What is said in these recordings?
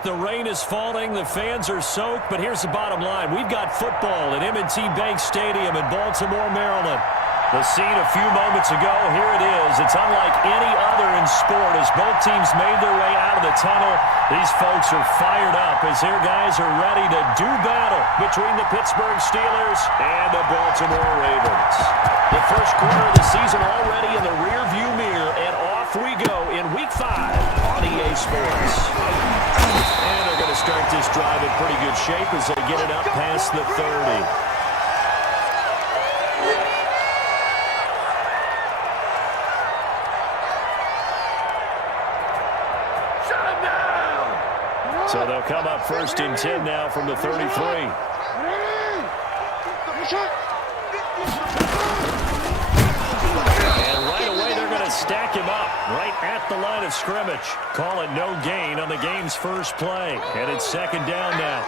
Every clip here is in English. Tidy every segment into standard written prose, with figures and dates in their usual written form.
The rain is falling, the fans are soaked, but here's the bottom line. We've got football at M&T Bank Stadium in Baltimore, Maryland. The scene a few moments ago, here it is. It's unlike any other in sport as both teams made their way out of the tunnel. These folks are fired up as their guys are ready to do battle between the Pittsburgh Steelers and the Baltimore Ravens. The first quarter of the season already in the rearview mirror, and off we go in Week 5 on EA Sports. And they're going to start this drive in pretty good shape as they get it up past the 30. So they'll come up first and 10 now from the 33. And right away they're going to stack him up right at the line of scrimmage. Call it no gain on the game's first play. And it's second down now.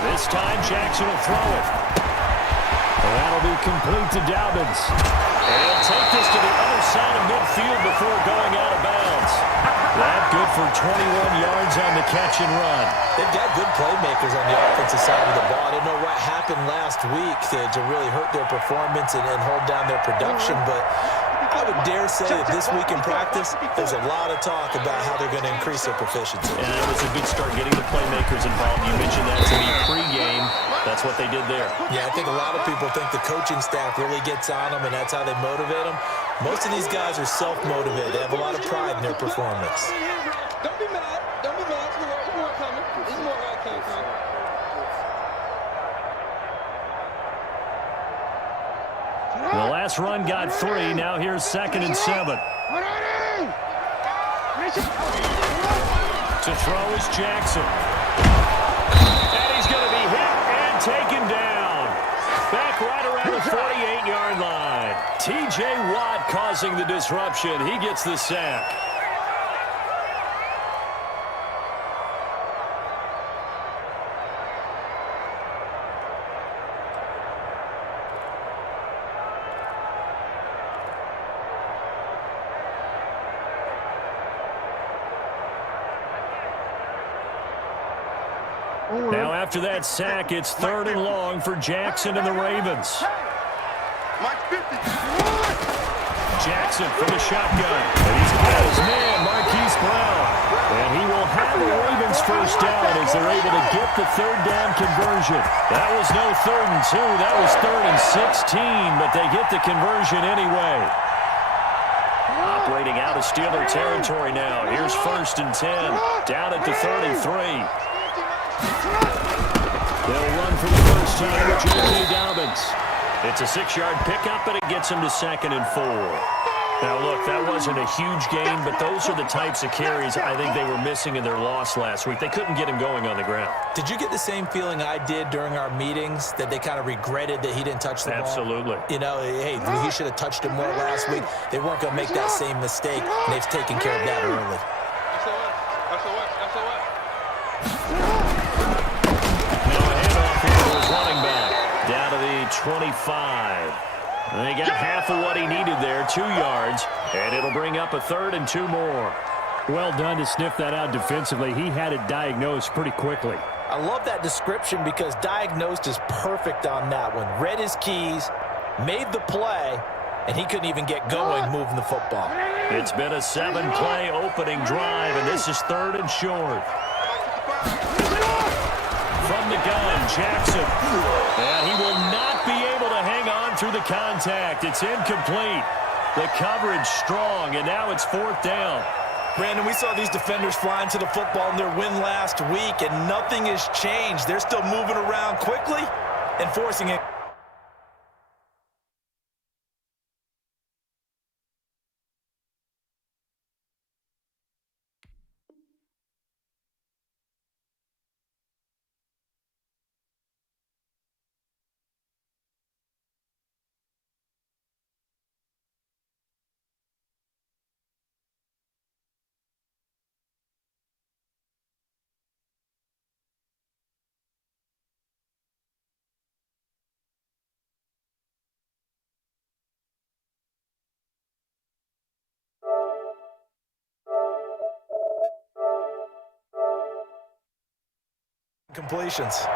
This time Jackson will throw it. And that'll be complete to Dobbins. And he'll take this to the other side of midfield before going out of bounds. That good for 21 yards on the catch and run. They've got good playmakers on the offensive side of the ball. I don't know what happened last week to really hurt their performance and hold down their production, but I would dare say that this week in practice, there's a lot of talk about how they're going to increase their proficiency. And it was a good start getting the playmakers involved. You mentioned that to me pregame. That's what they did there. Yeah, I think a lot of people think the coaching staff really gets on them, and that's how they motivate them. Most of these guys are self-motivated. They have a lot of pride in their performance. Don't be mad. Don't be mad. It's more coming. It's more coming. The last run got 3. Now here's second and 7. To throw is Jackson. And he's going to be hit and taken down. Back right around the 48-yard line. T.J. Watt causing the disruption. He gets the sack. Now after that sack, it's third and long for Jackson and the Ravens. Jackson from the shotgun. And he's got his man, Marquise Brown. And he will have the Ravens first down as they're able to get the third down conversion. That was no 3rd and 2. That was 3rd and 16, but they get the conversion anyway. Operating out of Steeler territory now. Here's 1st and 10. Down at the 33. They'll run for the first time with J.K. Dobbins. It's a 6-yard pickup, but it gets him to 2nd and 4. Now, look, that wasn't a huge gain, but those are the types of carries I think they were missing in their loss last week. They couldn't get him going on the ground. Did you get the same feeling I did during our meetings, that they kind of regretted that he didn't touch the ball? Absolutely. You know, hey, he should have touched it more last week. They weren't going to make that same mistake, and they've taken care of that early. Running back down to the 25. And they got half of what he needed there, 2 yards, and it'll bring up a 3rd and 2 more. Well done to sniff that out defensively. He had it diagnosed pretty quickly. I love that description because diagnosed is perfect on that one. Read his keys, made the play, and he couldn't even get going moving the football. It's been a 7-play opening drive, and this is 3rd and short. From the gun, Jackson. And he will not be able to hang on through the contact. It's incomplete. The coverage strong, and now it's 4th down. Brandon, we saw these defenders flying to the football in their win last week, and nothing has changed. They're still moving around quickly and forcing it. incompletions.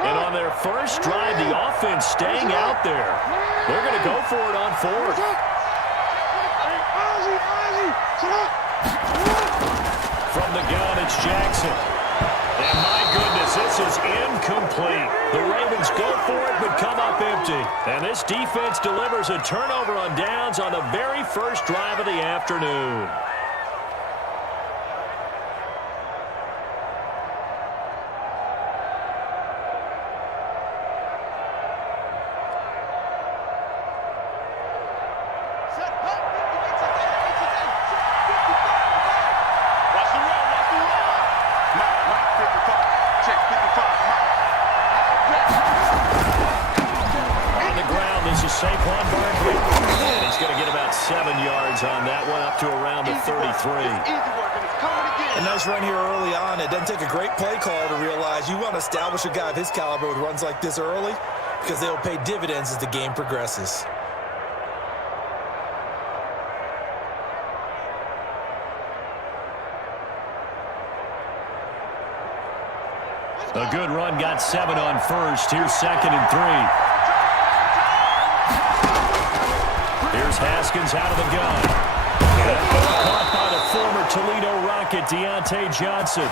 And on their first drive, the offense staying out there. They're going to go for it on fourth. From the gun, it's Jackson. And my goodness, this is incomplete. The Ravens go for it, but come up empty. And this defense delivers a turnover on downs on the very first drive of the afternoon. And he's going to get about 7 yards on that one, up to around the 33. A nice run here early on. It doesn't take a great play call to realize you want to establish a guy of his caliber with runs like this early, because they'll pay dividends as the game progresses. A good run, got 7 on first. Here's 2nd and 3. Here's Haskins out of the gun. Caught by the former Toledo Rocket, Deontay Johnson.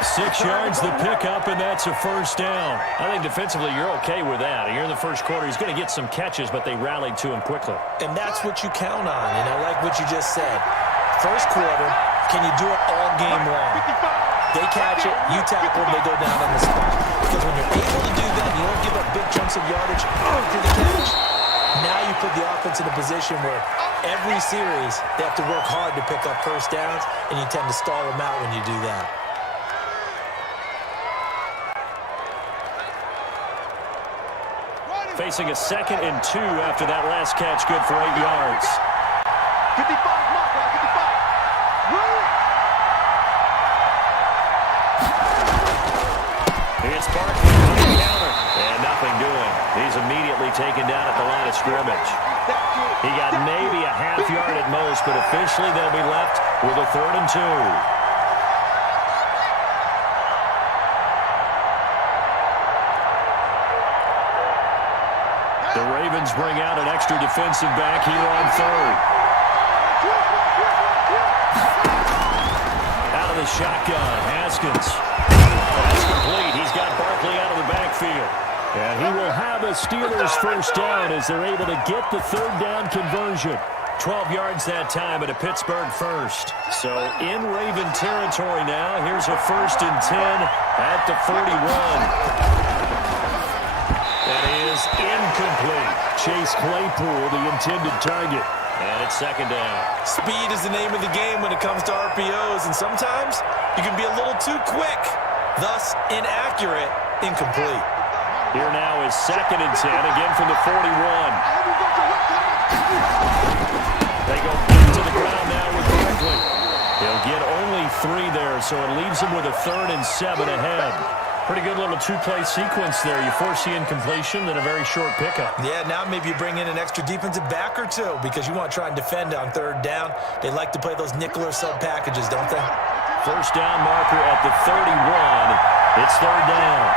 6 yards the pickup, and that's a first down. I think defensively you're okay with that. You're in the first quarter. He's going to get some catches, but they rallied to him quickly. And that's what you count on, and I like what you just said. First quarter, can you do it all game long? They catch it, you tackle, they go down on the spot. Because when you're able to do that, you don't give up big chunks of yardage after the catch. Now you put the offense in a position where every series they have to work hard to pick up first downs, and you tend to stall them out when you do that. Facing a 2nd and 2 after that last catch, good for 8 yards. 55, mark, 55. It's Barkley on the counter, and nothing doing. He's immediately taken down at the line of scrimmage. He got maybe a half yard at most, but officially they'll be left with a 3rd and 2. The Ravens bring out an extra defensive back here on 3rd. Out of the shotgun, Haskins. That's complete. He's got Barkley out of the backfield. And he will have a Steelers first down as they're able to get the 3rd down conversion. 12 yards that time at a Pittsburgh first. So in Raven territory now. Here's a 1st and 10 at the 41. That is incomplete. Chase Claypool, the intended target. And it's 2nd down. Speed is the name of the game when it comes to RPOs, and sometimes you can be a little too quick. Thus, inaccurate, incomplete. Here now is 2nd and 10, again from the 41. They go back to the ground now with Barkley. He'll get only 3 there, so it leaves him with a 3rd and 7 ahead. Pretty good little 2-play sequence there. You force the incompletion, then a very short pickup. Yeah, now maybe you bring in an extra defensive back or two because you want to try and defend on 3rd down. They like to play those nickel or sub packages, don't they? First down marker at the 31. It's 3rd down.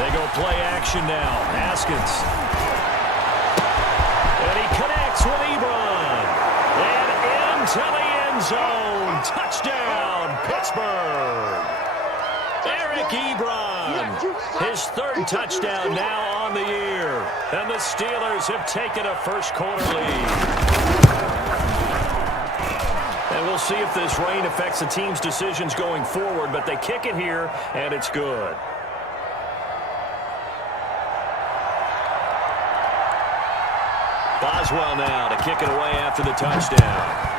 They go play action now. Haskins. And he connects with Ebron. And into the end zone. Touchdown, Pittsburgh. Eric Ebron. His 3rd touchdown now on the year. And the Steelers have taken a first quarter lead. And we'll see if this rain affects the team's decisions going forward, but they kick it here, and it's good. Boswell now to kick it away after the touchdown.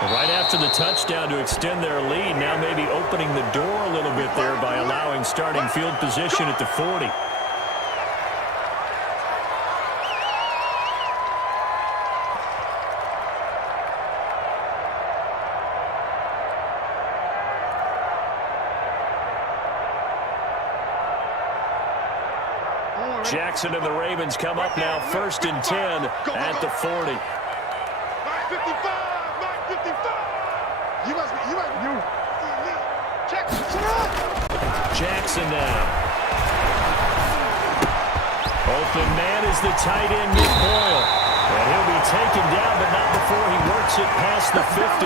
Well, right after the touchdown to extend their lead, now maybe opening the door a little bit there by allowing starting field position at the 40. Jackson and the Ravens come up now 1st and 10 at the 40. Mike 55! Mike 55! You must be, you. Jackson now. Open man is the tight end, Nick Boyle. And he'll be taken down, but not before he works it past the 50.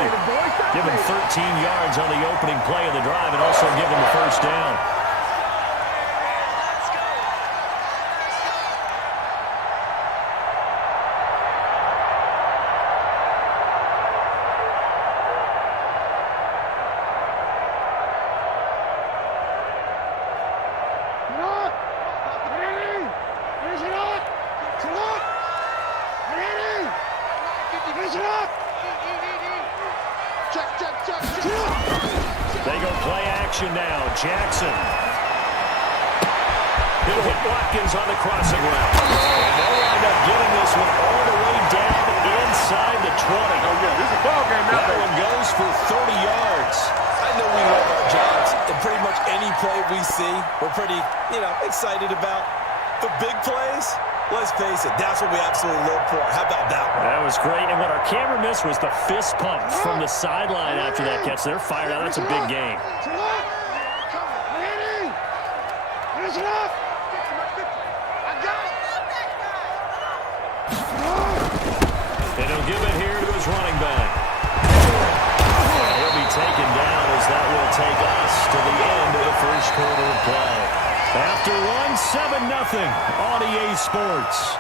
Give him 13 yards on the opening play of the drive and also give him the first down. They go play action now. Jackson. He'll hit Watkins on the crossing route. And they'll wind up getting this one all the way down inside the 20. That one goes for 30 yards. I know we love our jobs, and pretty much any play we see, we're pretty, excited about. The big plays, let's face it, that's what we absolutely live for. How about that one? That was great. And what our camera missed was the fist pump from the sideline after that catch. They're fired out. That's a big game. And he'll give it here to his running back. And he'll be taken down as that will take us to the end of the first quarter of play. After one, 7-0 on EA Sports.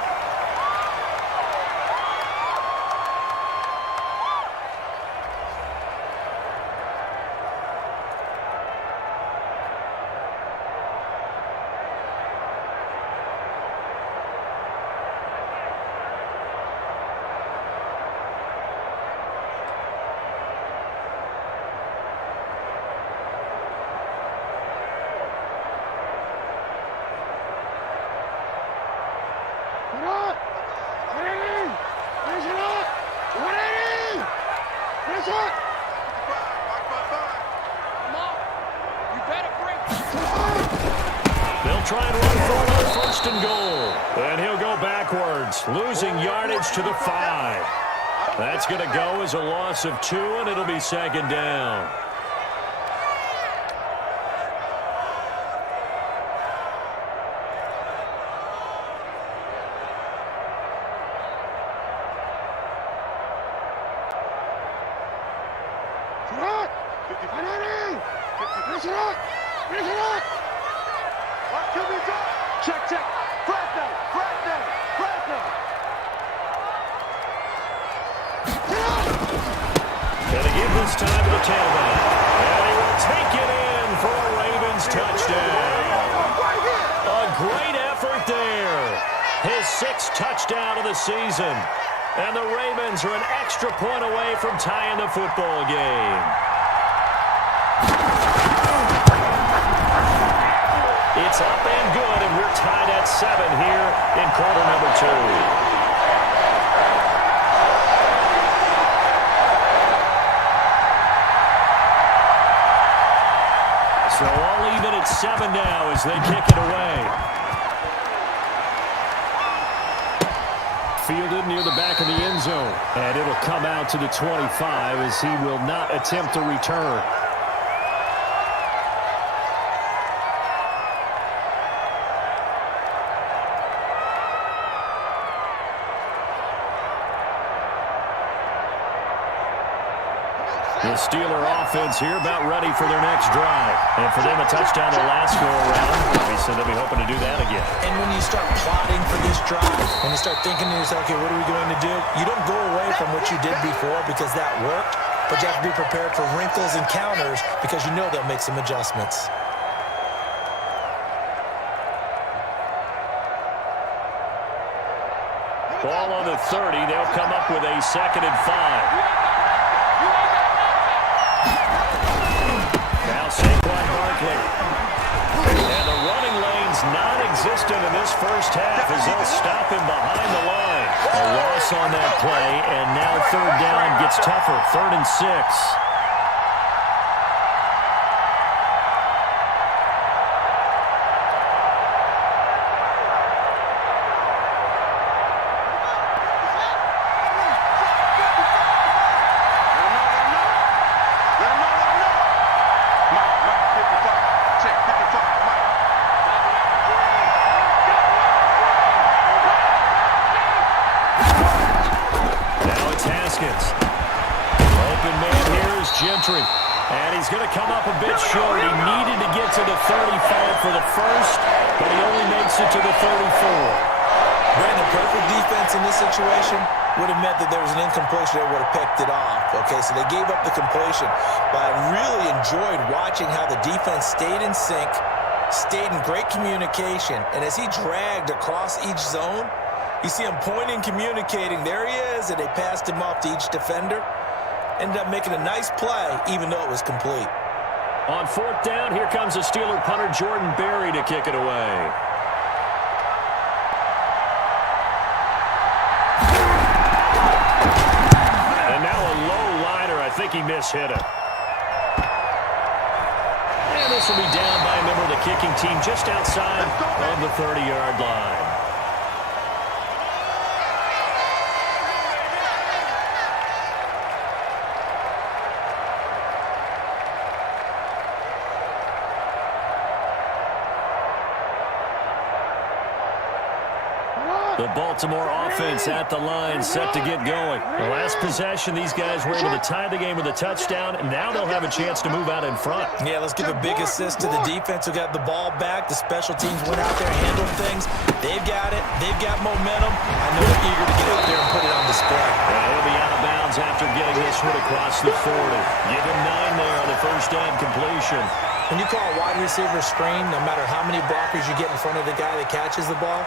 They'll try and run forward on 1st and goal. And he'll go backwards, losing yardage to the 5. That's going to go as a loss of 2, and it'll be 2nd down. Check. And they give this time to the tailback. And he will take it in for a Ravens touchdown. A great effort there. His 6th touchdown of the season. And the Ravens are an extra point away from tying the football game. It's up and good, and we're tied at 7 here in quarter number 2. So all even at 7 now as they kick it away. Fielded near the back of the end zone. And it'll come out to the 25 as he will not attempt to return. The Steeler offense here about ready for their next drive. And for them, a touchdown their last go-around. Obviously, they'll be hoping to do that again. And when you start plotting for this drive, when you start thinking to yourself, okay, what are we going to do? You don't go away from what you did before because that worked, but you have to be prepared for wrinkles and counters because you know they'll make some adjustments. Ball on the 30. They'll come up with a 2nd and 5. consistent in this first half as they'll stop him behind the line. A loss on that play, and now third down gets tougher. 3rd and 6. Open man here is Gentry. And he's going to come up a bit short. He needed to get to the 35 for the first, but he only makes it to the 34. Brandon, perfect defense in this situation would have meant that there was an incompletion that would have picked it off. Okay, so they gave up the completion. But I really enjoyed watching how the defense stayed in sync, stayed in great communication, and as he dragged across each zone, you see him pointing, communicating. There he is, and they passed him off to each defender. Ended up making a nice play, even though it was complete. On 4th down, here comes the Steeler punter Jordan Berry to kick it away. And now a low liner. I think he mishit it. And this will be down by a member of the kicking team just outside of the 30-yard line. The Baltimore offense at the line, set to get going. The last possession, these guys were able to tie the game with a touchdown, and now they'll have a chance to move out in front. Yeah, let's give a big assist to the defense who got the ball back. The special teams went out there, handled things. They've got it. They've got momentum. I know they're eager to get out there and put it on display. And he'll be out of bounds after getting this one across the 40. Give him 9 there on the first down completion. When you call a wide receiver screen, no matter how many blockers you get in front of the guy that catches the ball,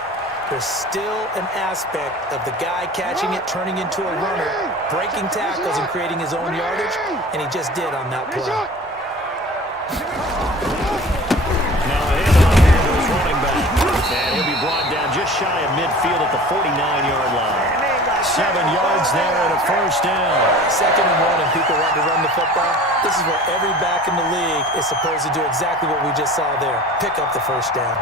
there's still an aspect of the guy catching it, turning into a runner, breaking tackles and creating his own yardage, and he just did on that play. Now a handoff here to his running back. And he'll be brought down just shy of midfield at the 49-yard line. 7 yards there and a first down. 2nd and 1 and people want to run the football. This is where every back in the league is supposed to do exactly what we just saw there. Pick up the first down.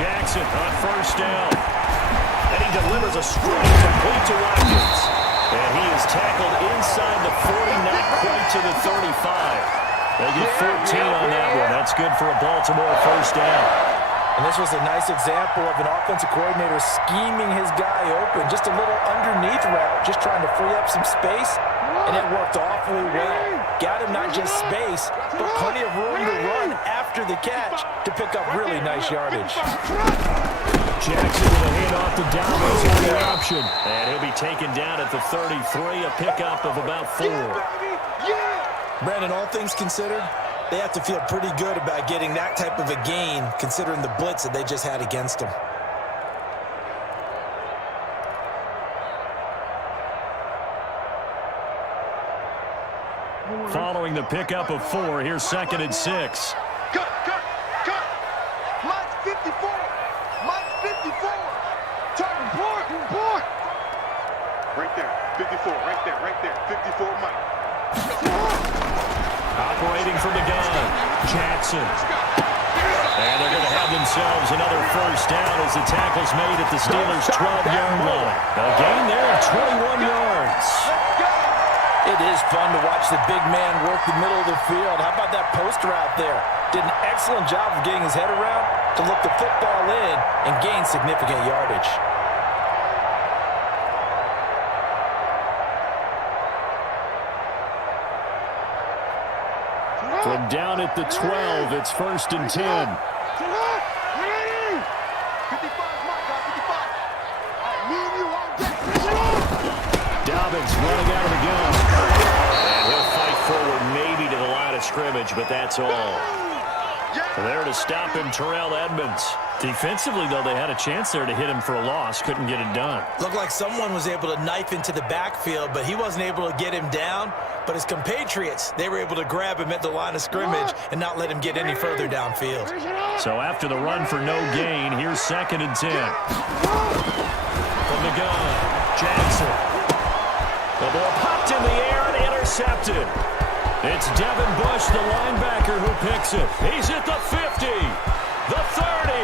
Jackson on first down. And he delivers a strike complete to Watkins. And he is tackled inside the 40, not quite to the 35. They get 14 on that one. That's good for a Baltimore first down. And this was a nice example of an offensive coordinator scheming his guy open. Just a little underneath route, just trying to free up some space. And it worked awfully well. Got him not just space, but plenty of room to run after the catch to pick up really nice yardage. Jackson with a handoff to Dalvin on the option. And he'll be taken down at the 33, a pickup of about 4. Brandon, all things considered, they have to feel pretty good about getting that type of a gain considering the blitz that they just had against them. Following the pickup of 4, here's 2nd and 6. Cut! Mike 54! Mike 54! Turn, boy! Right there, 54, right there, 54, Mike. Operating from the gun, Jackson. And they're going to have themselves another first down as the tackle's made at the Steelers' 12-yard line. A gain there of 21 yards. It is fun to watch the big man work the middle of the field. How about that poster out there? Did an excellent job of getting his head around to look the football in and gain significant yardage. From down at the 12, it's 1st and 10. Dobbins running out of the gun. And he'll fight forward maybe to the line of scrimmage. scrimmage, but that's all. There to stop him, Terrell Edmonds. Defensively, though, they had a chance there to hit him for a loss. Couldn't get it done. Looked like someone was able to knife into the backfield, but he wasn't able to get him down. But his compatriots, they were able to grab him at the line of scrimmage and not let him get any further downfield. So after the run for no gain, here's 2nd and 10. From the gun, Jackson. The ball popped in the air and intercepted. It's Devin Bush, the linebacker, who picks it. He's at the 50, the 30.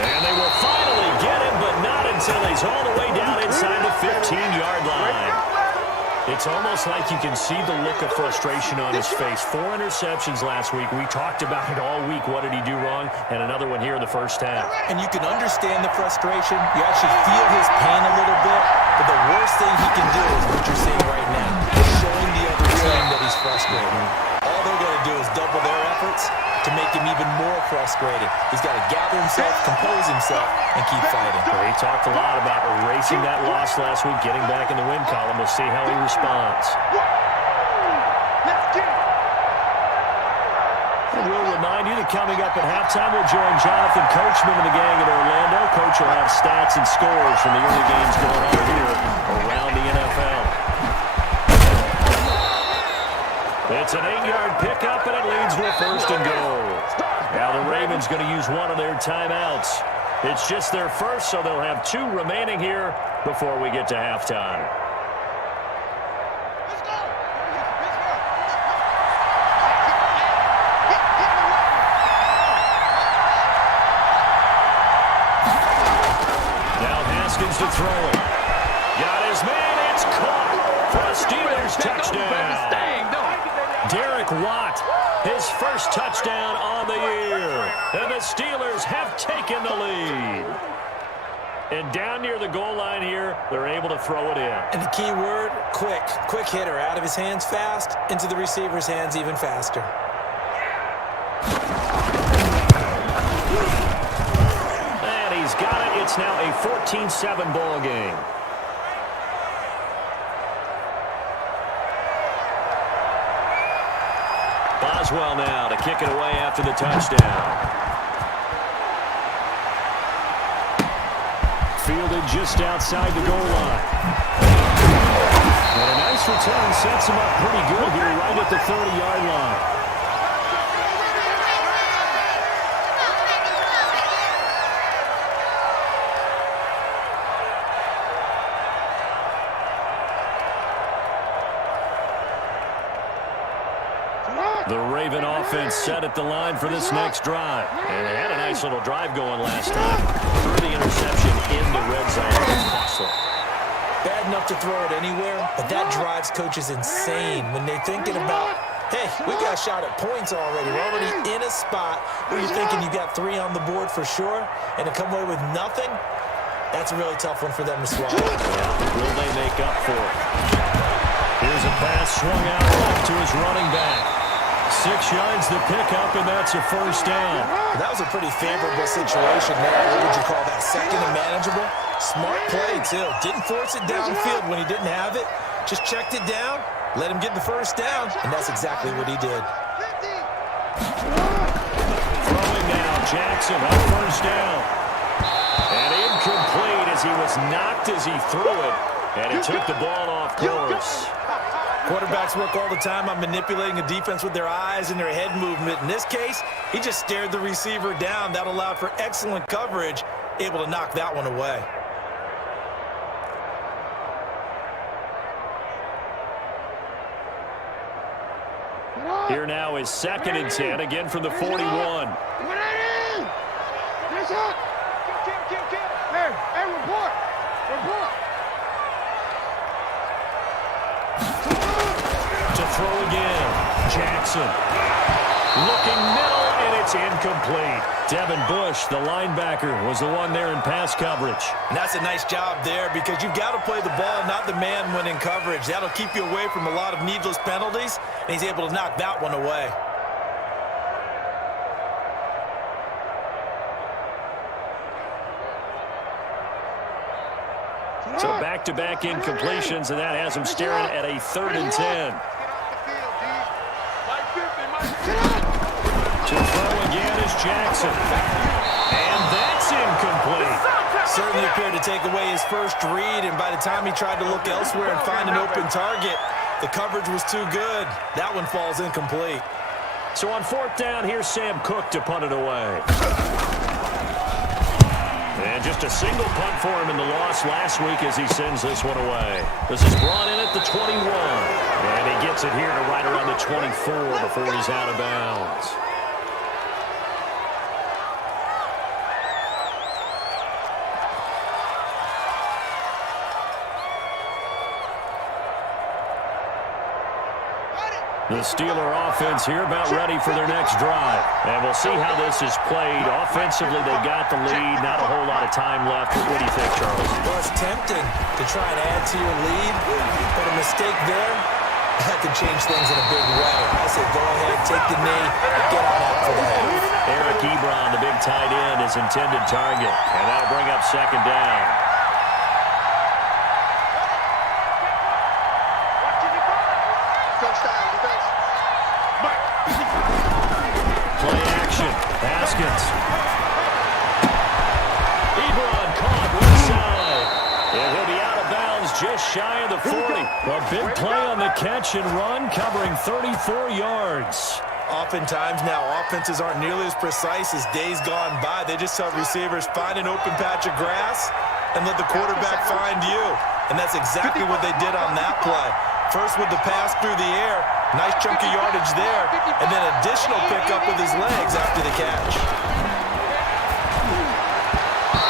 And they will finally get him, but not until he's all the way down inside the 15-yard line. It's almost like you can see the look of frustration on his face. 4 interceptions last week. We talked about it all week. What did he do wrong? And another one here in the first half. And you can understand the frustration. You actually feel his pain a little bit. But the worst thing he can do is what you're seeing right now. Showing the other team that he's frustrated. All they're going to do is double their efforts to make him even more frustrated. He's got to gather himself, compose himself, and keep fighting. Well, he talked a lot about erasing that loss last week, getting back in the win column. We'll see how he responds. And we'll remind you that coming up at halftime, we'll join Jonathan Coachman and the gang in Orlando. Coach will have stats and scores from the early games going on here around the NFL. It's an 8-yard pickup, and it leads to a 1st and goal. Now the Ravens going to use one of their timeouts. It's just their first, so they'll have 2 remaining here before we get to halftime. Now Haskins to throw it. Got his man. It's caught for a Steelers touchdown. Derek Watt, his first touchdown on the year. And the Steelers have taken the lead. And down near the goal line here, they're able to throw it in. And the key word, quick. Quick hitter. Out of his hands fast, into the receiver's hands even faster. And he's got it. It's now a 14-7 ball game. Boswell now to kick it away after the touchdown. Fielded just outside the goal line. And a nice return sets him up pretty good here right at the 30-yard line. The Raven offense set at the line for this next drive. And they had a nice little drive going last time. Threw the interception in the red zone. Costly. Bad enough to throw it anywhere, but that drives coaches insane when they're thinking about, hey, we got a shot at points already. We're already in a spot where you're thinking you got 3 on the board for sure, and to come away with nothing, that's a really tough one for them to swallow. Yeah. Will they make up for it? Here's a pass swung out left to his running back. 6 yards the pickup, and that's a 1st down. That was a pretty favorable situation there. What would you call that? 2nd and manageable? Smart play, too. Didn't force it downfield when he didn't have it. Just checked it down, let him get the 1st down, and that's exactly what he did. Throwing now, Jackson on 1st down. And incomplete as he was knocked as he threw it, and he took the ball off course. Quarterbacks work all the time on manipulating a defense with their eyes and their head movement. In this case, he just stared the receiver down. That allowed for excellent coverage, able to knock that one away. Here now is 2nd and 10, again from the 41. Hey, report. To throw again, Jackson. Looking middle, and it's incomplete. Devin Bush, the linebacker, was the one there in pass coverage. And that's a nice job there because you've got to play the ball, not the man when in coverage. That'll keep you away from a lot of needless penalties, and he's able to knock that one away. So back-to-back incompletions, and that has him staring at a 3rd and 10. here's Jackson. And that's incomplete. Certainly appeared to take away his first read, and by the time he tried to look elsewhere and find an open target, the coverage was too good. That one falls incomplete. So on fourth down, here's Sam Cook to punt it away. And just a single punt for him in the loss last week as he sends this one away. This is brought in at the 21. And he gets it here to right around the 24 before he's out of bounds. The Steeler offense here about ready for their next drive. And we'll see how this is played. Offensively, they got the lead. Not a whole lot of time left. What do you think, Charles? Well, it's tempting to try and add to your lead, but a mistake there, that could change things in a big way. I said go ahead, take the knee, get on out for the half. Eric Ebron, the big tight end, is intended target. And that'll bring up second down. Play action. Haskins. Ebron caught one side. And he'll be out of bounds just shy of the 40. A big play on the catch and run, covering 34 yards. Oftentimes now, offenses aren't nearly as precise as days gone by. They just tell receivers, find an open patch of grass and let the quarterback find you. And that's exactly what they did on that play. First with the pass through the air, nice chunk of yardage there, and then additional pickup with his legs after the catch.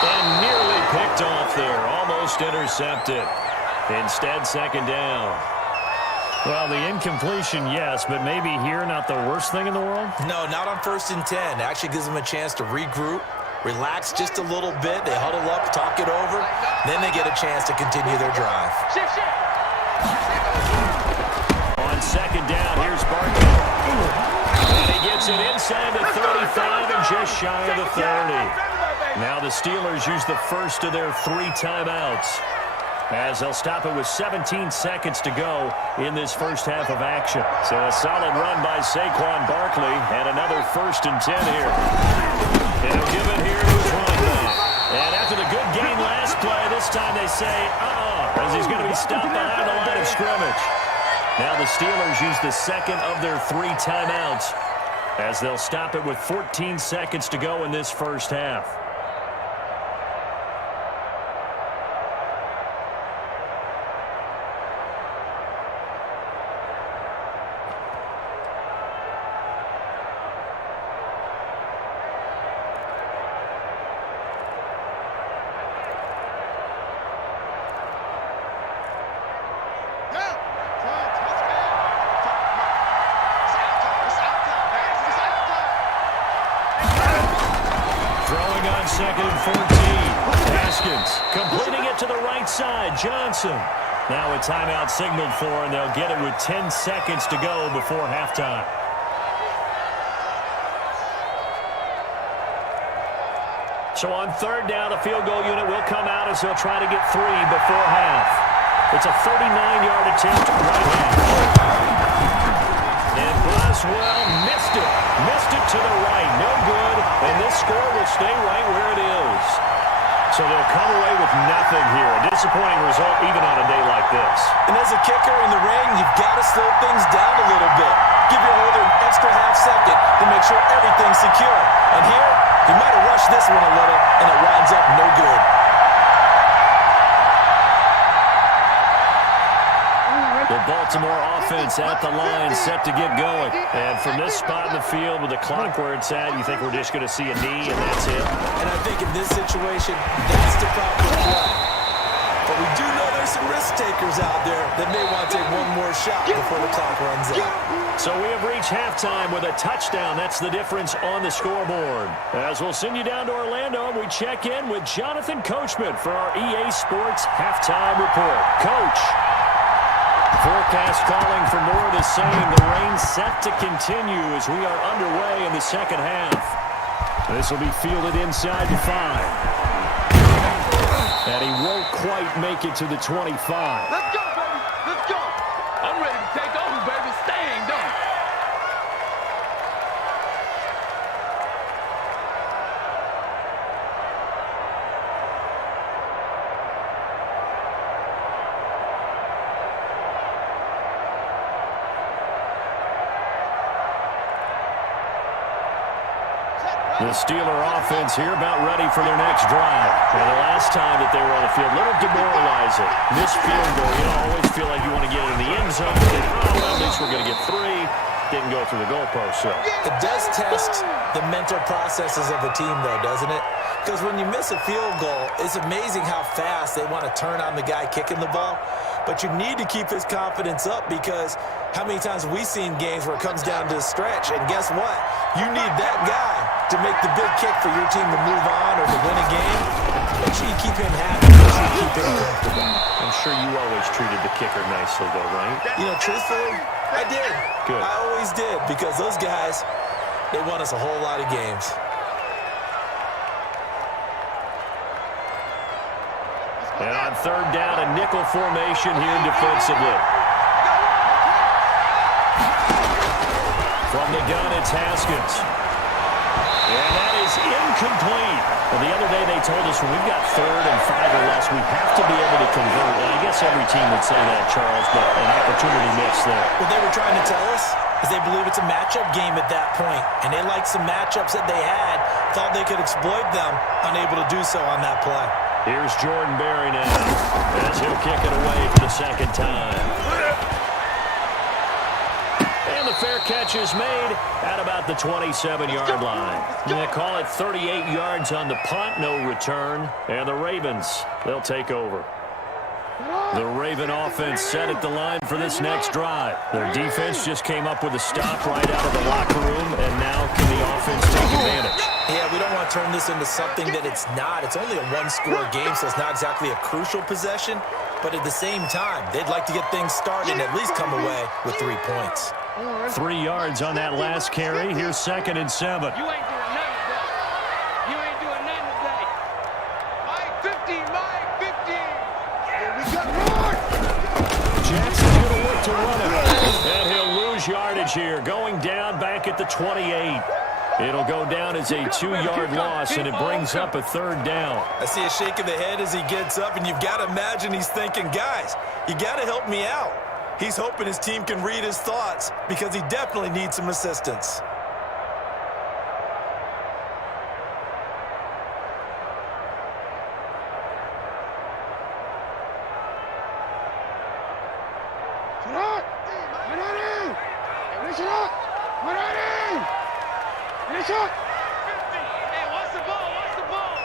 And nearly picked off there, almost intercepted. Instead, second down. Well, the incompletion, yes, but maybe here not the worst thing in the world? No, not on 1st and 10. Actually gives them a chance to regroup, relax just a little bit. They huddle up, talk it over, then they get a chance to continue their drive. On second down, here's Barkley. And he gets it inside the 35 and just shy of the 30. Now the Steelers use the first of their 3 timeouts, as they'll stop it with 17 seconds to go in this first half of action. So a solid run by Saquon Barkley, and another 1st and 10 here. And he'll give it here to his running back. And after the good gain last play, this time they say, as he's going to be stopped behind the line of scrimmage. Now the Steelers use the second of their 3 timeouts, as they'll stop it with 14 seconds to go in this first half. Second and 14. Haskins completing it to the right side. Johnson. Now a timeout signaled for, and they'll get it with 10 seconds to go before halftime. So on third down, the field goal unit will come out as they'll try to get 3 before half. It's a 39-yard attempt right half. And Boswell missed it. Missed it to the right. No good. And this score will stay right where it is. So they'll come away with nothing here. A disappointing result even on a day like this. And as a kicker in the ring, you've got to slow things down a little bit. Give your holder an extra half second to make sure everything's secure. And here, he might have rushed this one a little, and it winds up no good. The Baltimore offense at the line, set to get going. And from this spot in the field with the clock where it's at, you think we're just going to see a knee and that's it? And I think in this situation, that's the proper play. But we do know there's some risk takers out there that may want to take one more shot before the clock runs out. So we have reached halftime with a touchdown. That's the difference on the scoreboard. As we'll send you down to Orlando, we check in with Jonathan Coachman for our EA Sports Halftime Report. Coach. Forecast calling for more of the same. The rain set to continue as we are underway in the second half. This will be fielded inside the 5. And he won't quite make it to the 25. Let's go, baby. Let's go. I'm ready to take over, baby. Staying, don't The Steeler offense here about ready for their next drive. And the last time that they were on the field, a little demoralizing. Missed field goal. You don't always feel like you want to get in the end zone. Well, at least we're going to get 3. Didn't go through the goalpost, so. It does test the mental processes of a team, though, doesn't it? Because when you miss a field goal, it's amazing how fast they want to turn on the guy kicking the ball. But you need to keep his confidence up, because how many times have we seen games where it comes down to a stretch, and guess what? You need that guy to make the big kick for your team to move on or to win a game. Make sure you keep him happy. Make sure you keep him comfortable. I'm sure you always treated the kicker nicely, though, right? You know, truthfully, I did. Good. I always did, because those guys, they won us a whole lot of games. And on third down, a nickel formation here defensively. From the gun, it's Haskins. And that is incomplete. Well, the other day they told us when we've got 3rd and 5 or less, we have to be able to convert. And I guess every team would say that, Charles, but an opportunity missed there. What they were trying to tell us is they believe it's a matchup game at that point, and they liked some matchups that they had, thought they could exploit them, unable to do so on that play. Here's Jordan Berry now, as he'll kick it away for the second time. And the fair catch is made at about the 27-yard line. They call it 38 yards on the punt, no return. And the Ravens, they'll take over. The Raven offense set at the line for this next drive. Their defense just came up with a stop right out of the locker room, and now can the offense take advantage? Yeah, we don't want to turn this into something that it's not. It's only a one-score game, so it's not exactly a crucial possession. But at the same time, they'd like to get things started and at least come away with 3 points. 3 yards on that last carry. Here's 2nd and 7. You ain't doing nothing today. You ain't doing nothing today. Mike 50, Mike 50. Here we go. More. Jackson's going to look to run it. And he'll lose yardage here, going down back at the 28. It'll go down as a 2-yard loss, and it brings up a 3rd down. I see a shake of the head as he gets up, and you've got to imagine he's thinking, guys, you got to help me out. He's hoping his team can read his thoughts because he definitely needs some assistance. Hey, what's the ball? What's the ball?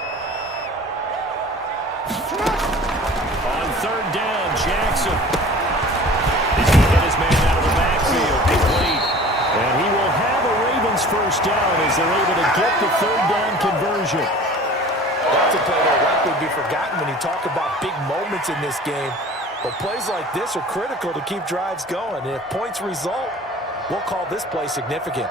On 3rd down, Jackson. He's going to get his man out of the backfield, complete. And he will have a Ravens 1st down as they're able to get the 3rd down conversion. That's a play that likely would be forgotten when you talk about big moments in this game. But plays like this are critical to keep drives going. And if points result, we'll call this play significant.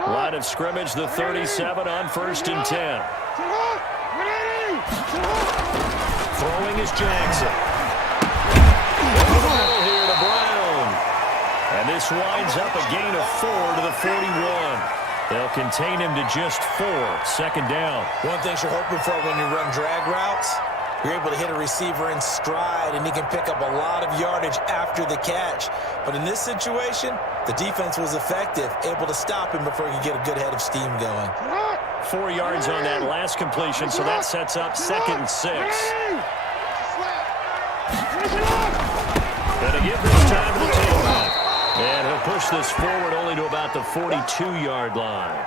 Line of scrimmage, the 37 on 1st and 10. Throwing is Jackson. Over the middle here to Brown. And this winds up a gain of 4 to the 41. They'll contain him to just 4. 2nd down. One thing you're hoping for when you run drag routes, you're able to hit a receiver in stride, and he can pick up a lot of yardage after the catch. But in this situation, the defense was effective, able to stop him before he could get a good head of steam going. 4 yards on that last completion, so that sets up 2nd and 6. And to give this time to the tailback. And he'll push this forward only to about the 42-yard line.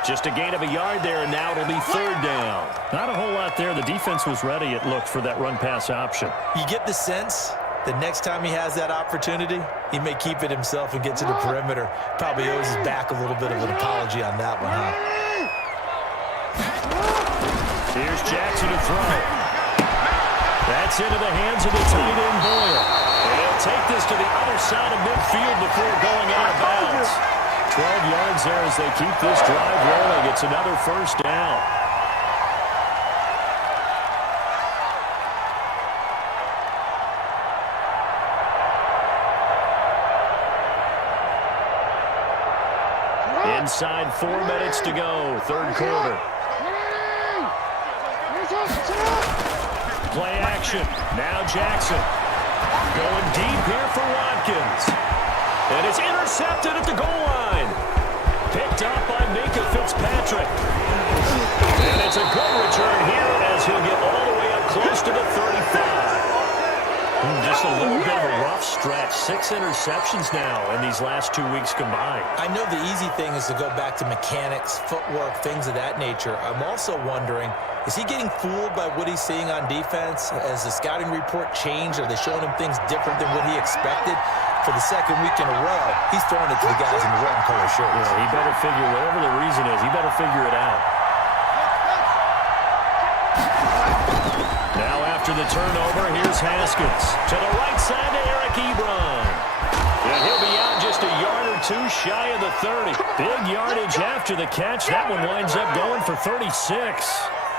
Just a gain of a yard there, and now it'll be 3rd down. Not a whole lot there. The defense was ready, it looked, for that run-pass option. You get the sense that next time he has that opportunity, he may keep it himself and get to the perimeter. Probably owes his back a little bit of an apology on that one, huh? Here's Jackson to throw. That's into the hands of the tight end Boyle. And he'll take this to the other side of midfield before going out of bounds. 12 yards there as they keep this drive rolling. It's another 1st down. Inside 4 minutes to go, 3rd quarter. play action. Now Jackson. Going deep here for Watkins. And it's intercepted at the goal line. Picked up by Minka Fitzpatrick. And it's a good return here as he'll get all the way up close to the 35. Just a little bit of a rough stretch. 6 interceptions now in these last 2 weeks combined. I know the easy thing is to go back to mechanics, footwork, things of that nature. I'm also wondering, is he getting fooled by what he's seeing on defense? Has the scouting report changed? Are they showing him things different than what he expected? For the second week in a row, he's throwing it to the guys in the red and color shirts. Yeah, he better figure, whatever the reason is, he better figure it out. Now after the turnover, here's Haskins. To the right side to Eric Ebron. And he'll be out just a yard or two shy of the 30. Big yardage after the catch. That one winds up going for 36.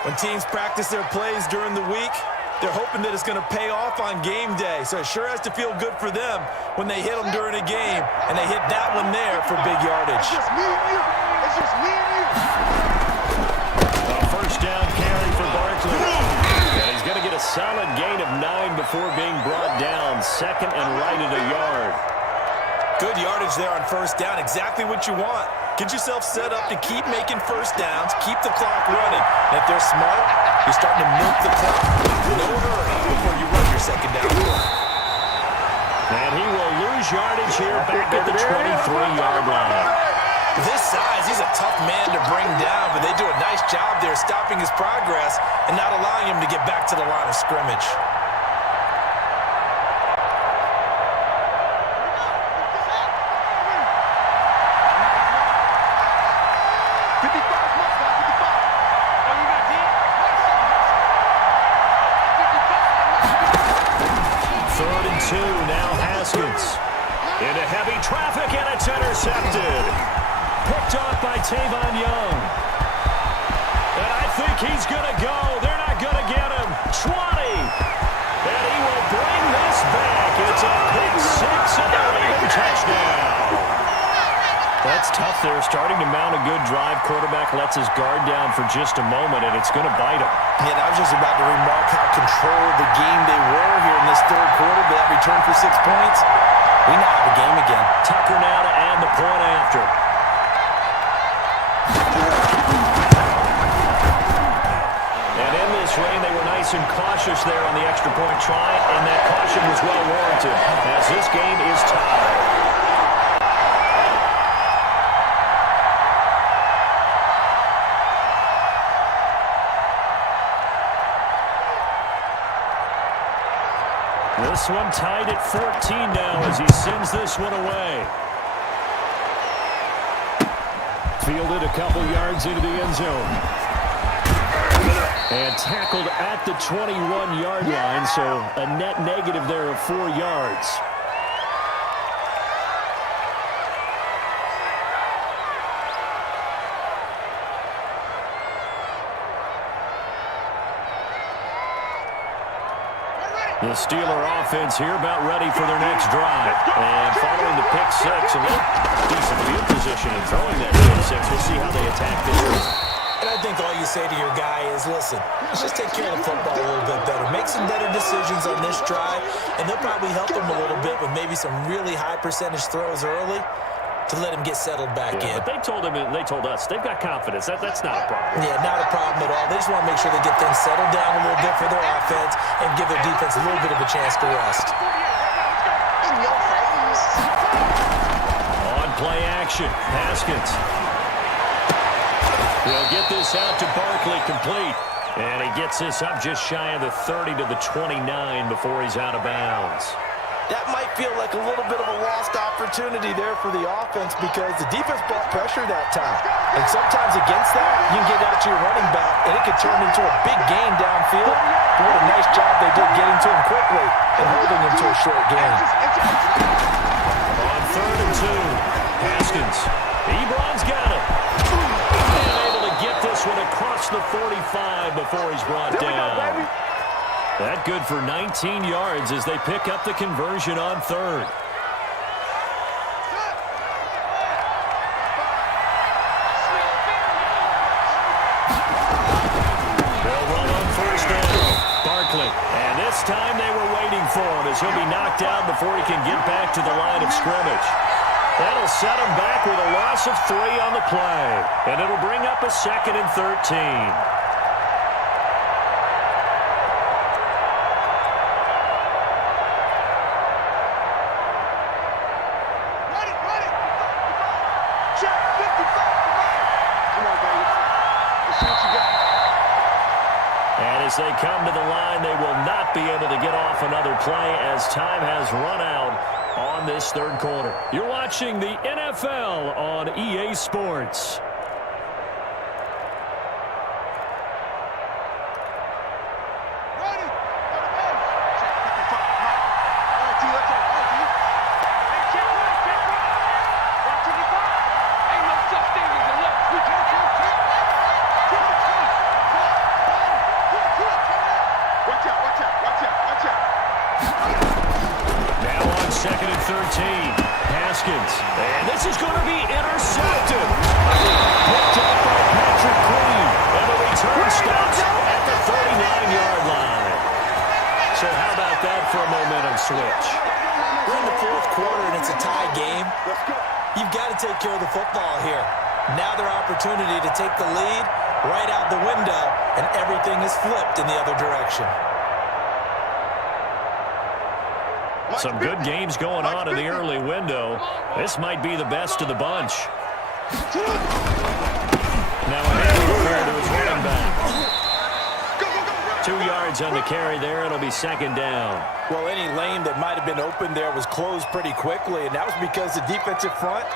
When teams practice their plays during the week, they're hoping that it's going to pay off on game day. So it sure has to feel good for them when they hit them during a game. And they hit that one there for big yardage. It's just me and you. It's just me and you. A first down carry for Barkley. And he's going to get a solid gain of 9 before being brought down. Second and right at a yard. Good yardage there on first down. Exactly what you want. Get yourself set up to keep making first downs, keep the clock running. And if they're smart, you're starting to milk the clock. No hurry before you run your second down play. And he will lose yardage here back at the 23-yard line. This size, he's a tough man to bring down, but they do a nice job there stopping his progress and not allowing him to get back to the line of scrimmage. Now Haskins into heavy traffic, and it's intercepted. Picked off by Tavon Young. And I think he's going to go. They're not going to get him. 20. And he will bring this back. It's a pick 6 and a Raven touchdown. That's tough there. Starting to mount a good drive. Quarterback lets his guard down for just a moment, and it's going to bite him. Yeah, I was just about to remark how controlled the game they were here in this third quarter, but that return for 6 points, we now have a game again. Tucker now to add the point after. And in this rain, they were nice and cautious there on the extra point try, and that caution was well warranted as this game is tied. This one tied at 14 now as he sends this one away. Fielded a couple yards into the end zone. And tackled at the 21-yard line, so a net negative there of 4 yards. The Steeler offense here about ready for their next drive. And following the pick 6, a little decent field position and throwing that pick 6. We'll see how they attack this one. And I think all you say to your guy is, listen, let's just take care of the football a little bit better. Make some better decisions on this drive, and they'll probably help him a little bit with maybe some really high percentage throws early to let him get settled back in. But they told us they've got confidence. That's not a problem. Yeah, not a problem at all. They just want to make sure they get things settled down a little bit for their offense and give their defense a little bit of a chance to rest. On play action, Haskins. He'll get this out to Barkley, complete. And he gets this up just shy of the 30 to the 29 before he's out of bounds. That might feel like a little bit of a lost opportunity there for the offense because the defense brought pressure that time. And sometimes against that, you can get out to your running back, and it could turn into a big gain downfield. But what a nice job they did getting to him quickly and holding him to a short gain. On 3rd and 2, Haskins. Ebron's got it. And able to get this one across the 45 before he's brought down. That good for 19 yards as they pick up the conversion on 3rd. They'll run on 1st down. Barkley as he'll be knocked down before he can get back to the line of scrimmage. That'll set him back with a loss of 3 on the play. And it'll bring up a 2nd and 13. And as they come to the line, they will not be able to get off another play as time has run out on this third quarter. You're watching the NFL on EA Sports. And this is going to be intercepted. Picked up by Patrick Queen. And the return stops at the 39-yard line. So how about that for a momentum switch? We're in the fourth quarter and it's a tie game. You've got to take care of the football here. Now their opportunity to take the lead right out the window, and everything is flipped in the other direction. Some good games going on in the early window. This might be the best of the bunch. Now a hand to his running back. 2 yards on the carry there. It'll be 2nd down. Well, any lane that might have been open there was closed pretty quickly, and that was because the defensive front,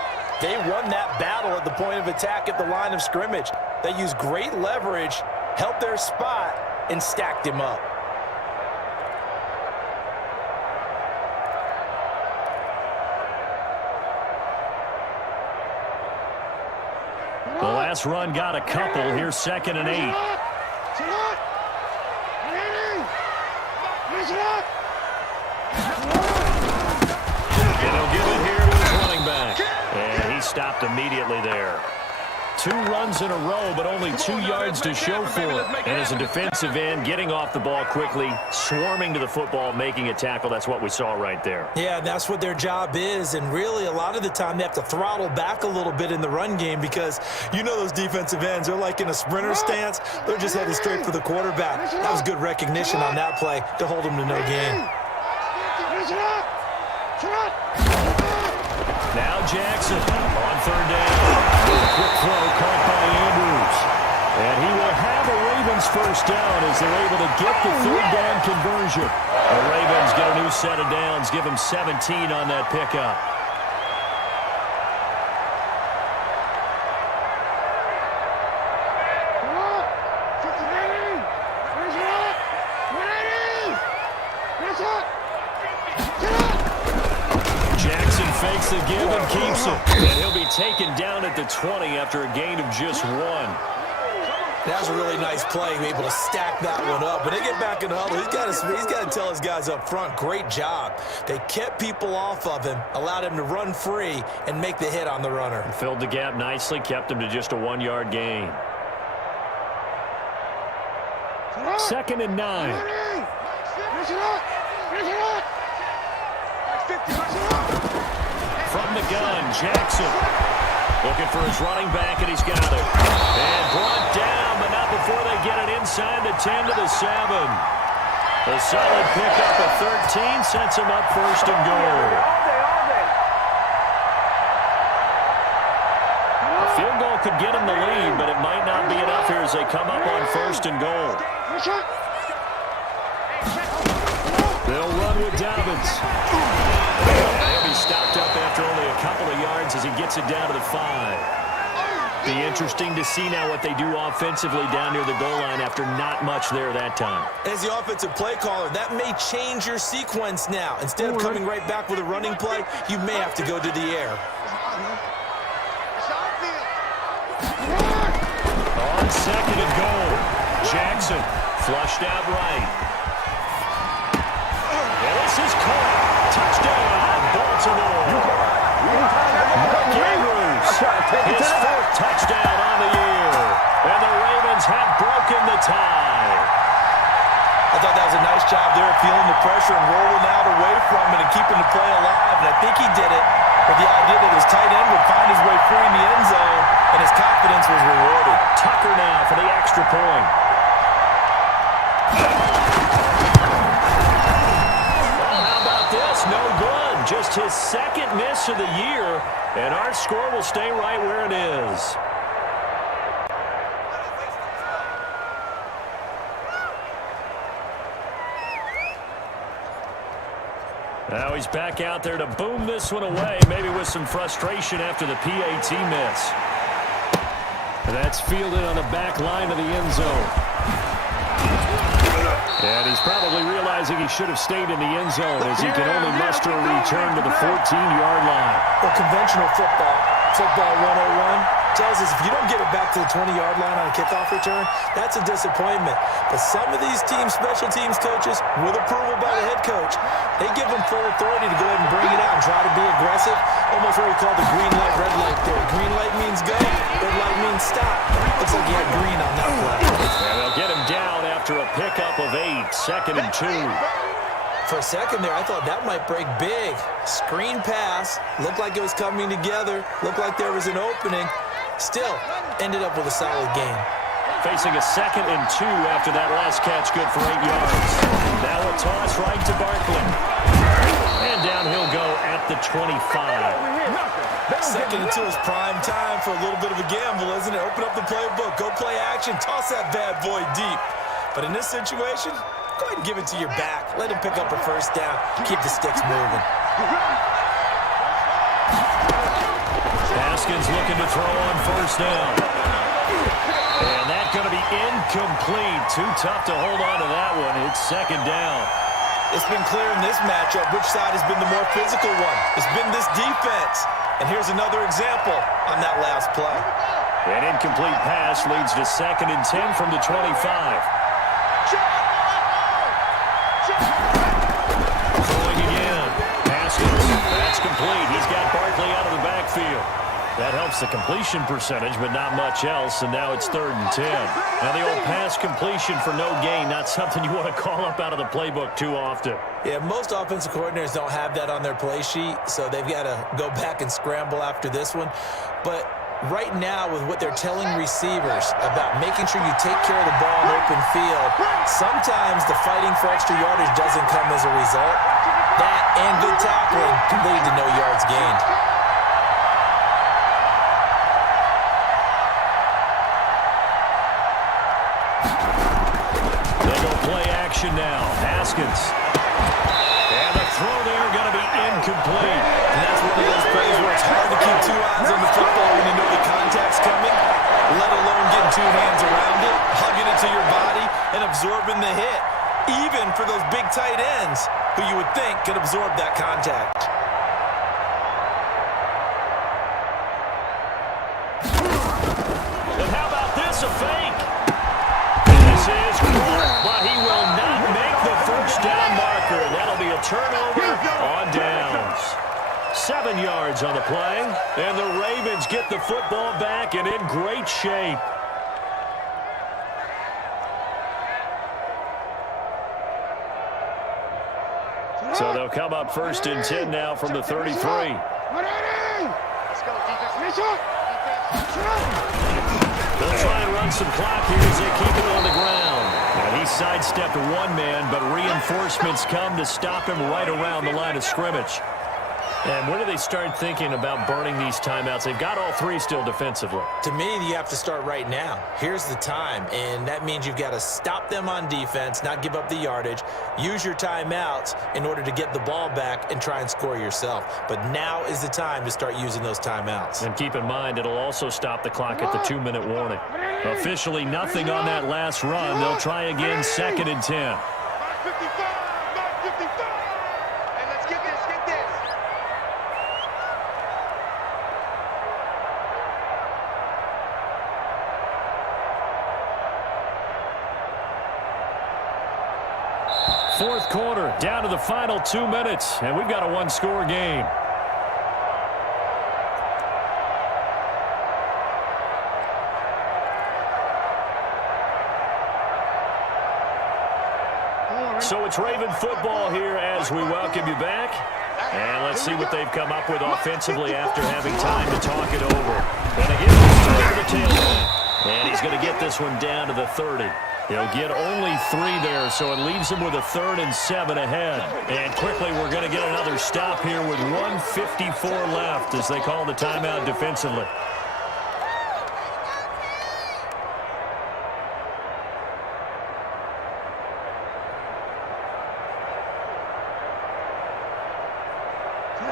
they won that battle at the point of attack at the line of scrimmage. They used great leverage, held their spot, and stacked him up. The last run got a couple. Here's 2nd and 8. And he'll give it here to his running back. And he stopped immediately there. 2 runs in a row, but only 2 yards to show for it. And as a defensive end, getting off the ball quickly, swarming to the football, making a tackle. That's what we saw right there. Yeah, and that's what their job is. And really, a lot of the time, they have to throttle back a little bit in the run game because you know those defensive ends, they're like in a sprinter stance. They're just headed straight for the quarterback. That was good recognition on that play to hold them to no gain. Now Jackson on 3rd down. Quick throw caught by Andrews. And he will have a Ravens first down as they're able to get the 3rd down conversion. The Ravens get a new set of downs, give them 17 on that pickup. Jackson fakes the give and keeps it. And he'll be taken down at the 20 after a gain of just 1. That was a really nice play, able to stack that one up. When they get back in the huddle, he's got to tell his guys up front, great job. They kept people off of him, allowed him to run free, and make the hit on the runner. Filled the gap nicely, kept him to just a 1-yard gain. 2nd and 9. From the gun, Jackson looking for his running back, and he's got it. And brought down, but not before they get it inside the 10 to the 7. A solid pickup of 13 sets him up 1st and goal. A field goal could get him the lead, but it might not be enough here as they come up on 1st and goal. They'll run with Dobbins. He'll be stopped up after only a couple of yards as he gets it down to the 5. Be interesting to see now what they do offensively down near the goal line after not much there that time. As the offensive play caller, that may change your sequence now. Instead of coming right back with a running play, you may have to go to the air. On 2nd and goal, Jackson flushed out right. And this is caught. Touchdown, Baltimore. Andrews, his 4th touchdown on the year. And the Ravens have broken the tie. I thought that was a nice job there. If feeling the pressure and rolling out away from it and keeping the play alive. And I think he did it with the idea that his tight end would find his way free in the end zone, and his confidence was rewarded. Tucker now for the extra point. Well, how about this? No good. Just his second miss of the year, and our score will stay right where it is. Now he's back out there to boom this one away, maybe with some frustration after the PAT miss. That's fielded on the back line of the end zone. And he's probably realizing he should have stayed in the end zone as he can only muster a return to the 14-yard line. Well, conventional football 101, tells us if you don't get it back to the 20-yard line on a kickoff return, that's a disappointment. But some of these special teams coaches, with approval by the head coach, they give them full authority to go ahead and bring it out and try to be aggressive. Almost what we call the green light, red light theory. Green light means go, red light means stop. Looks like he had green on that play. And they'll get him down after a pickup of 8, 2nd and 2. For a second there, I thought that might break big. Screen pass, looked like it was coming together, looked like there was an opening. Still, ended up with a solid game. Facing a 2nd and 2 after that last catch, good for 8 yards. Now a toss right to Barkley. And down he'll go at the 25. 2nd and 2 is prime time for a little bit of a gamble, isn't it? Open up the playbook, go play action, toss that bad boy deep. But in this situation, go ahead and give it to your back. Let him pick up a first down. Keep the sticks moving. Haskins looking to throw on first down. And that's going to be incomplete. Too tough to hold on to that one. It's 2nd down. It's been clear in this matchup which side has been the more physical one. It's been this defense. And here's another example on that last play. An incomplete pass leads to 2nd and 10 from the 25. Throwing again. Haskins. That's complete. He's got Barkley out of the backfield. That helps the completion percentage, but not much else, and now it's 3rd and 10. Now the old pass completion for no gain, not something you want to call up out of the playbook too often. Yeah, most offensive coordinators don't have that on their play sheet, so they've got to go back and scramble after this one. But right now, with what they're telling receivers about making sure you take care of the ball in open field, sometimes the fighting for extra yardage doesn't come as a result. That and good tackling can lead to no yards gained. They go play action now. Haskins. And the throw there going to be incomplete. And that's one of those plays where it's hard to keep 2 eyes on the football when you know the contact's coming, let alone getting 2 hands around it, hugging it to your body, and absorbing the hit. Even for those big tight ends who you would think could absorb that contact. And how about this, a fake? This is caught, but he will not make the first down marker. That'll be a turnover on downs. 7 yards on the play, and the Ravens get the football back and in great shape. So they'll come up 1st and 10 now from the 33. Let's go, defense. They'll try and run some clock here as they keep it on the ground. And he sidestepped one man, but reinforcements come to stop him right around the line of scrimmage. And when do they start thinking about burning these timeouts? They've got all 3 still defensively. To me, you have to start right now. Here's the time, and that means you've got to stop them on defense, not give up the yardage, use your timeouts in order to get the ball back and try and score yourself. But now is the time to start using those timeouts. And keep in mind, it'll also stop the clock at the 2-minute warning. Officially nothing on that last run. They'll try again, 2nd and 10. Mark 55, Mark 55. And let's get this, Fourth quarter, down to the final 2 minutes, and we've got a 1-score game. So it's Raven football here as we welcome you back. And let's see what they've come up with offensively after having time to talk it over. And again, to the tailback. And he's going to get this one down to the 30. He'll get only 3 there, so it leaves him with a 3rd and 7 ahead. And quickly, we're going to get another stop here with 1:54 left as they call the timeout defensively.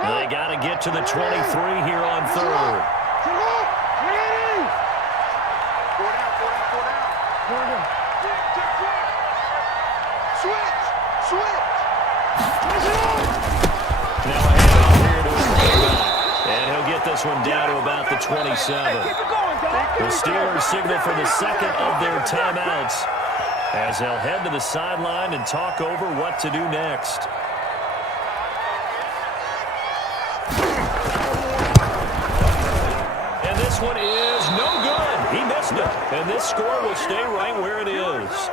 They got to get to the 23 here on 3rd. Now a handoff here to his quarterback. And he'll get this one down to about the 27. The Steelers signal for the second of their timeouts as they'll head to the sideline and talk over what to do next. And this one is no good. He missed it. And this score will stay right where it is.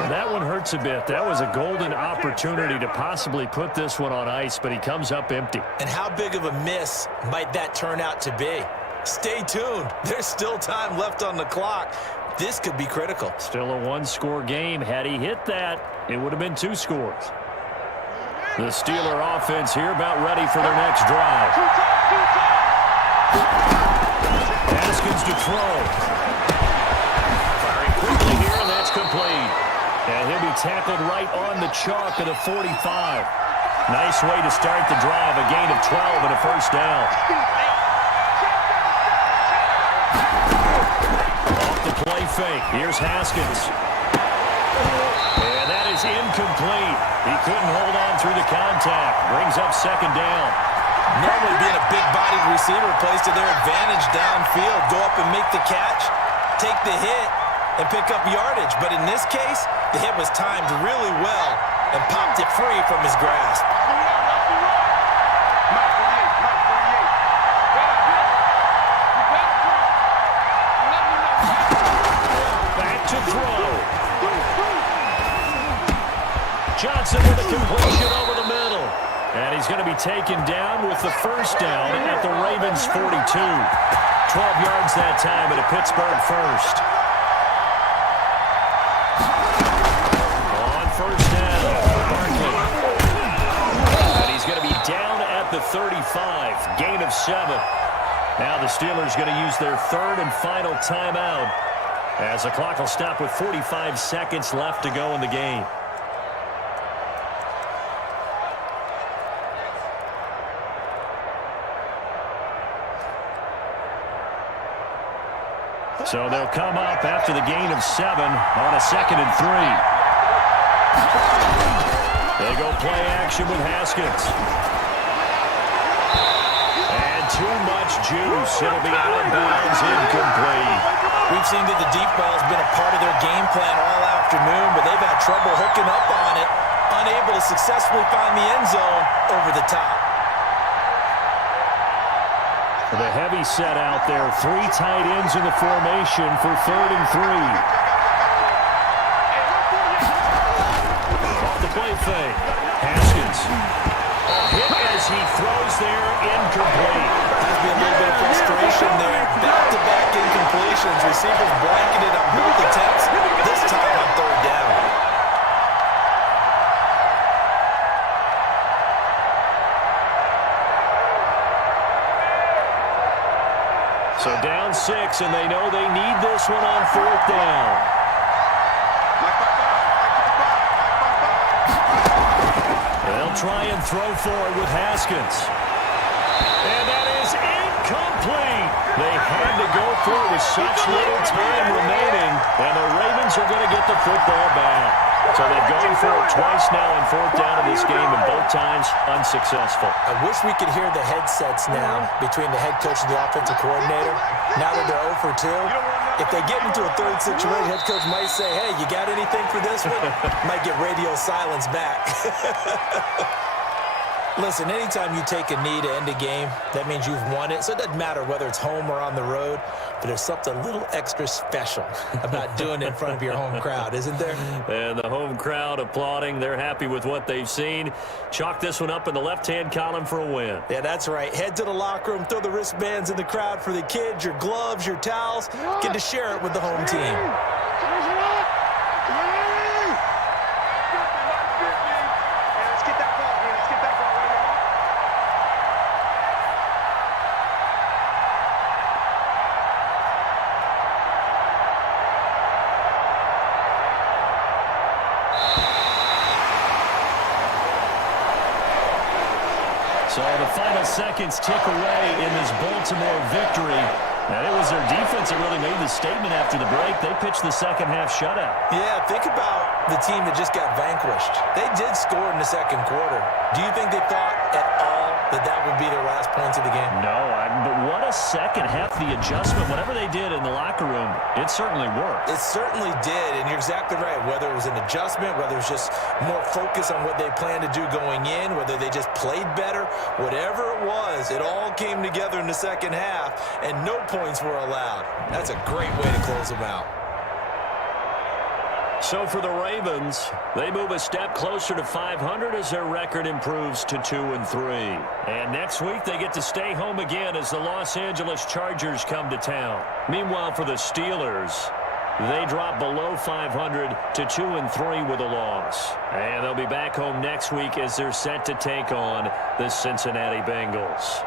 And that one hurts a bit. That was a golden opportunity to possibly put this one on ice, but he comes up empty. And how big of a miss might that turn out to be? Stay tuned. There's still time left on the clock. This could be critical. Still a 1-score game. Had he hit that, it would have been 2 scores. The Steeler offense here about ready for their next drive. Haskins to throw. Firing quickly here, and that's complete. And he'll be tackled right on the chalk at the 45. Nice way to start the drive, a gain of 12 and a first down. Off the play fake, here's Haskins. And that is incomplete. He couldn't hold on through the contact. Brings up second down. Normally being a big-bodied receiver plays to their advantage downfield. Go up and make the catch, take the hit, and pick up yardage. But in this case, the hit was timed really well and popped it free from his grasp. Back to throw. Johnson with a completion over the middle. And he's going to be taken down with the first down at the Ravens' 42. 12 yards that time at a Pittsburgh first. On first down, Barkley. And he's going to be down at the 35. Gain of 7. Now the Steelers going to use their 3rd and final timeout as the clock will stop with 45 seconds left to go in the game. So they'll come up after the gain of 7 on a 2nd and 3. They go play action with Haskins. And too much juice. It'll be out of bounds, incomplete. We've seen that the deep ball has been a part of their game plan all afternoon, but they've had trouble hooking up on it, unable to successfully find the end zone over the top. The heavy set out there. 3 tight ends in the formation for 3rd and 3. Off the play fake. Haskins. A hit as he throws there, incomplete. Has been a little bit of frustration there. Back-to-back incompletions. Receivers blanketed on both attempts. This time on 3rd down. So down 6, and they know they need this one on 4th down. They'll try and throw for it with Haskins. And that is incomplete. They had to go for it with such little time remaining, and the Ravens are going to get the football back. So they've gone for it twice now on 4th down in this game, and both times unsuccessful. I wish we could hear the headsets now between the head coach and the offensive coordinator. Now that they're 0 for 2, if they get into a 3rd situation, head coach might say, hey, you got anything for this one? Might get radio silence back. Listen, anytime you take a knee to end a game, that means you've won it. So it doesn't matter whether it's home or on the road, but there's something a little extra special about doing it in front of your home crowd, isn't there? And the home crowd applauding. They're happy with what they've seen. Chalk this one up in the left-hand column for a win. Yeah, that's right. Head to the locker room, throw the wristbands in the crowd for the kids, your gloves, your towels. Get to share it with the home team. So the final seconds tick away in this Baltimore victory. And it was their defense that really made the statement after the break. They pitched the second half shutout. Yeah, think about the team that just got vanquished. They did score in the second quarter. Do you think they thought at all that that would be their last points of the game? No, but what a second half. The adjustment, whatever they did in the locker room, it certainly worked. It certainly did, and you're exactly right. Whether it was an adjustment, whether it was just more focus on what they planned to do going in, whether they just played better, whatever it was, it all came together in the second half, and no points were allowed. That's a great way to close them out. So for the Ravens, they move a step closer to 500 as their record improves to 2-3. And next week, they get to stay home again as the Los Angeles Chargers come to town. Meanwhile, for the Steelers, they drop below 500 to 2-3 with a loss. And they'll be back home next week as they're set to take on the Cincinnati Bengals.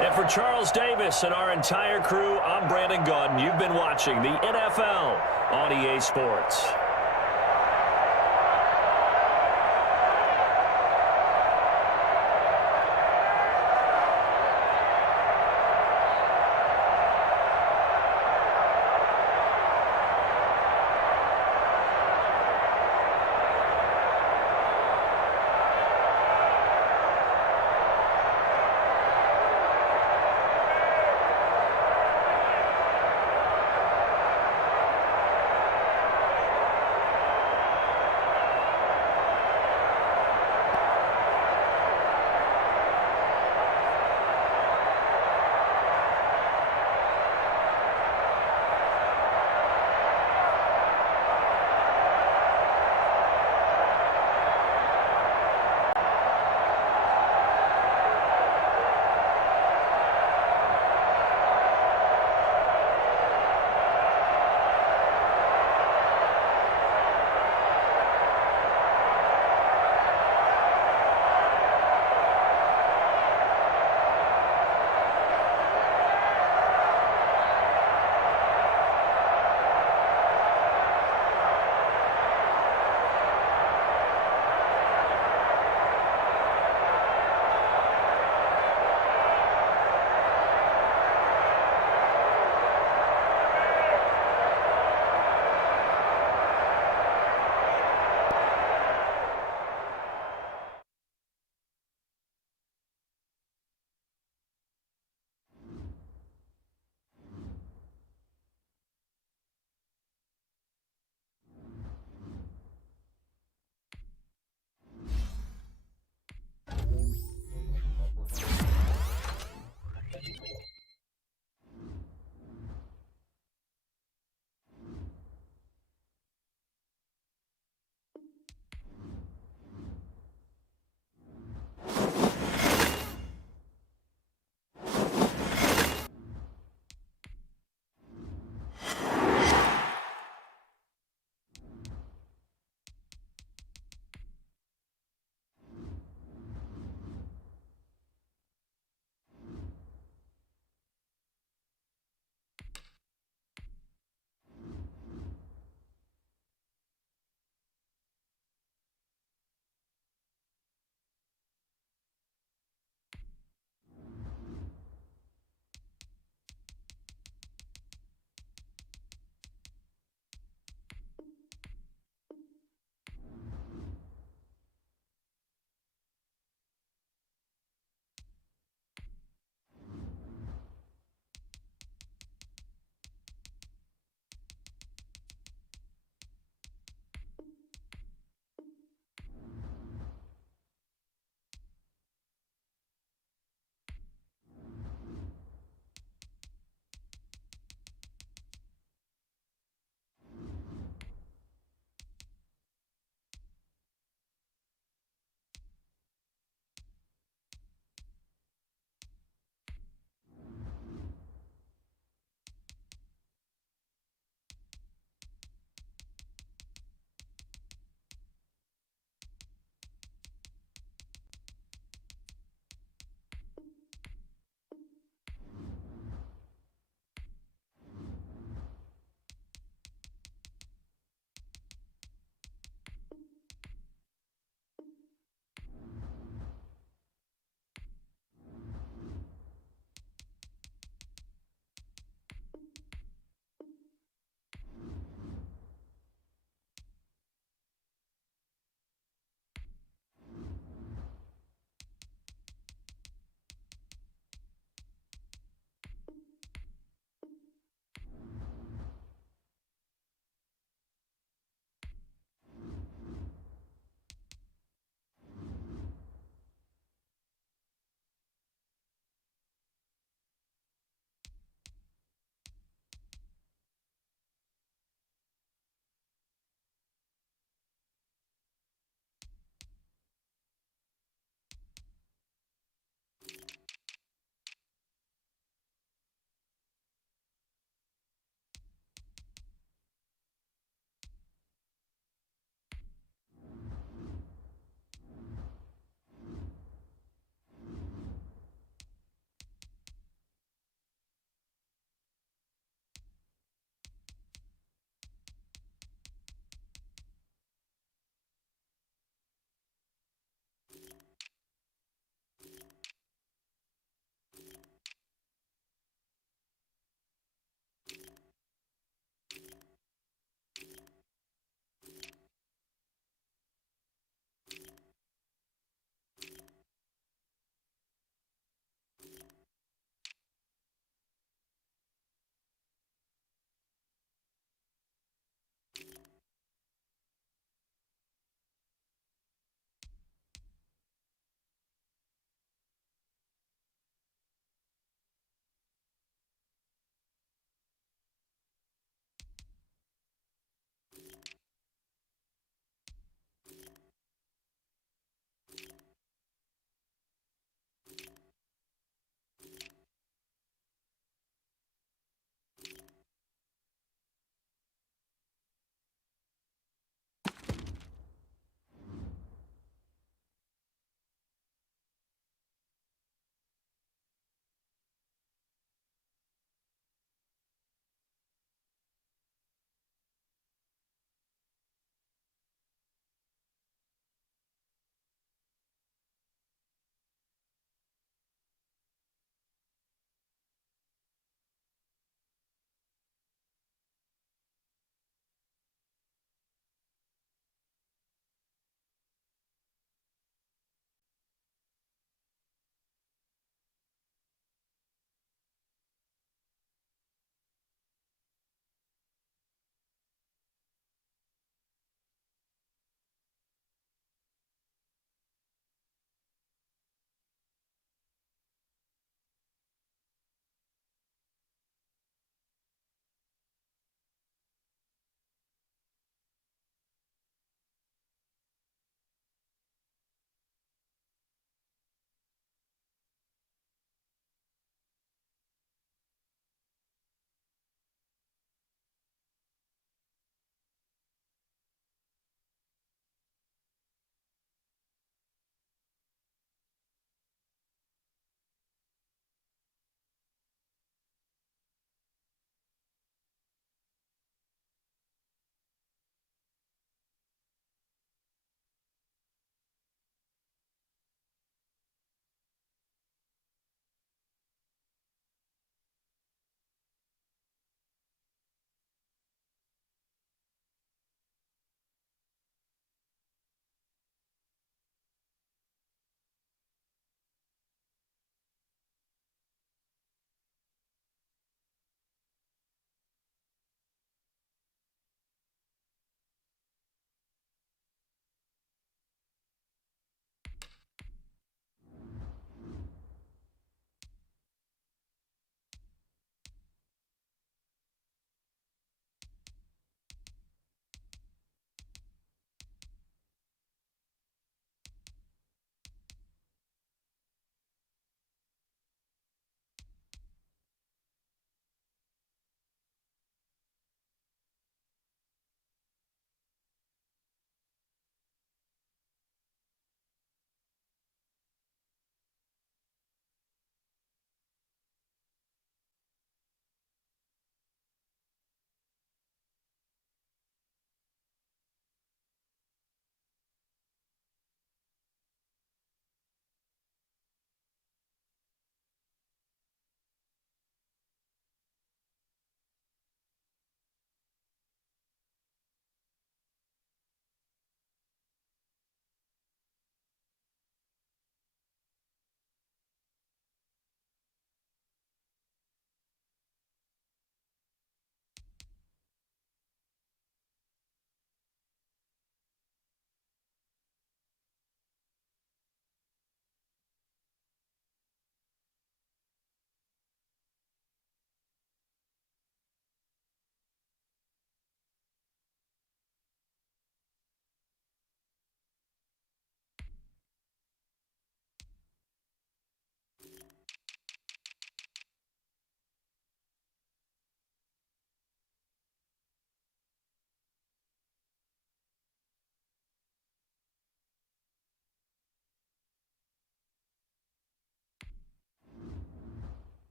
And for Charles Davis and our entire crew, I'm Brandon Gaudin. You've been watching the NFL on EA Sports.